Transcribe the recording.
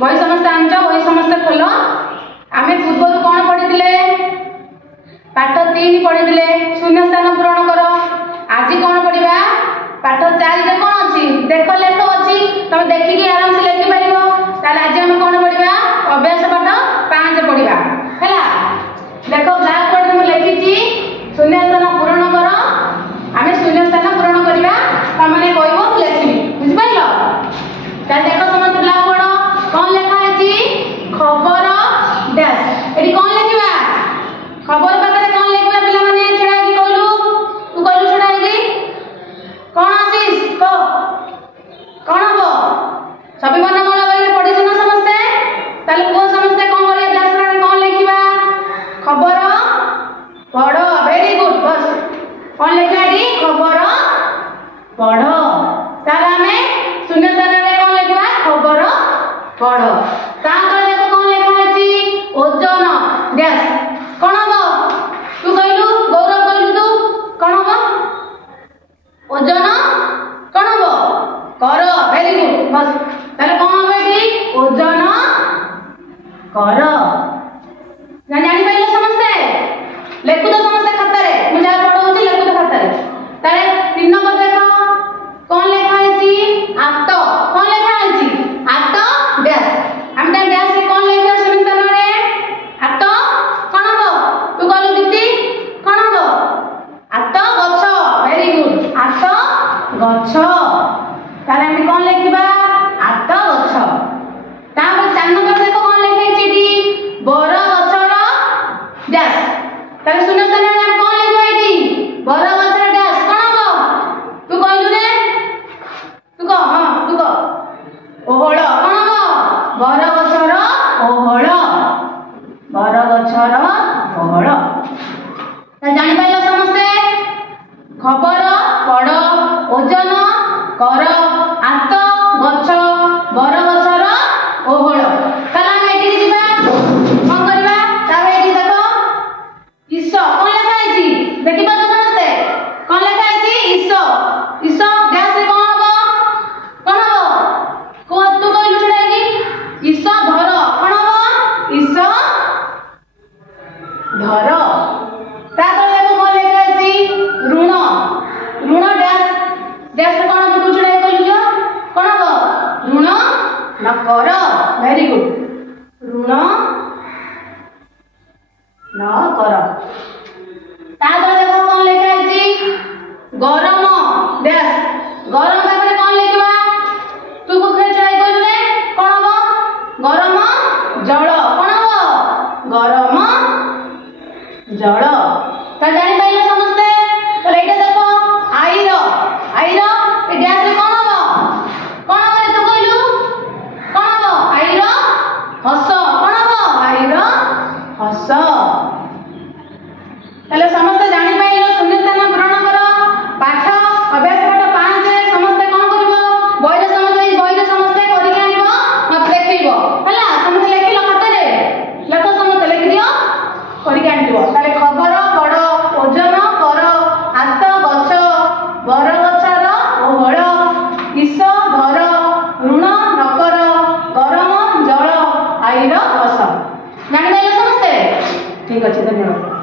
बही समस्त आंच बही समस्त खोल आमे पूर्व कौन पढ़ी पाठ 3 पढ़ी शून्य स्थान पूरण कर आज कौन पढ़ा पाठ 4 रे कौन अच्छी देख लेख अच्छी तुम देखिकी आराम से लिखि पार आज आम कौन पढ़ा अभ्यास पाठ 5 पढ़ा है देख ब्लैक बोर्ड में लिखी शून्य स्थान पूरण कर आम शून्य स्थान पूरण करवा तुमने कह लिखी बुझिपार देख समस्त ब्लैक बोर्ड कौन लिखाई खबर डैश ये कौन लिखा खबर पाखे कौन लिखा पिला माने छड़ाई कहलु तू कहलु छड़ाई कौन आसीस को कौन हो सभी मन मोला बही पढ़ी ना समस्ते ताले को समस्ते कौन करिया डैश में कौन लिखिबा खबर पढ़ो वेरी गुड बस कौन लिखा दी खबर पढ़ो ताले हमें शून्य स्थान रे कौन लिखिबा खबर पढ़ो ता देखो कौन लिखा है ओजन डैश कौन हम तू कहलु गौरव कहलु तू कौन हम ओजन कौन हम कर वेरी गुड बस ताले कौन हम एठी ओजन कर जानि पाइले समस्ते लेखु तो समस्ते खाता रे मु जा पढौछि लेखु तो खाता रे ताले 3 नंबर देखो कौन लिखा है आत कौन लिखा है आत डैश हम ता डैश से कौन लिखा शून्य स्थान रे आत कौन हो तू कहलु दीदी कौन हो आत गछ वेरी गुड आत गछ ताले हम कौन लिखिबा आत गछ तापर 4 नंबर देखो कौन लिखा है बर गछर डैश ताले शून्य स्थान रे हम कौन लिखिबा एठी बर गछर डैश कौन हो तू कहलु रे तू कह हां तू कह ओहळ कौन हो बर गछर ओहळ बर गछर ओहळ ता जानि पाइलो समस्ते खबर पढ़ ओजन कर आत गछ बर गछर ओहळ ताला हम एठी जिबा कौन करबा तावे एठी देखो ईश कौन लिखा है देखि पाछो समस्ते कौन लिखा है ईश ईश डैश रे कौन हो कौन हो को तू कहलु छड़ाई ईश धर कौन हो ईश धर ता देखो कौन लिखा है ऋण ऋण डैश डैश रे कौन तू छड़ाई कहलु जो कौन हो ऋण न कर वेरी गुड ऋण न कर ता देखो कौन लिखा है गरम डैश गरम पाखे कौन लिखा तू को छड़ाई कहलु रे कौन हो गरम जल कौन हो गरम जल ता जानि पाइले समस्ते तो एटा देखो आईर ए डैश रे कौन हो कौन हो तू कहलु कौन हो आईर हस कौन हो आईर हस ताले समस्ते जानि पाइलो शून्य स्थान पूरण कर पाठ अभ्यास पाठ 5 रे समस्ते कौन करबो बही समस्ते करिके आनिबो मत देखैबो हला समस्ते लिखिलो खाता रे लेख समस्ते लिखि दियो करिके आनिबो ताले खबर पढ़ ओजन कर आत गछ बर गछर ओहळ ईश धर ऋण न कर गरम जल आईर हस जानि पाइलो समस्ते ठीक अछि धन्यवाद।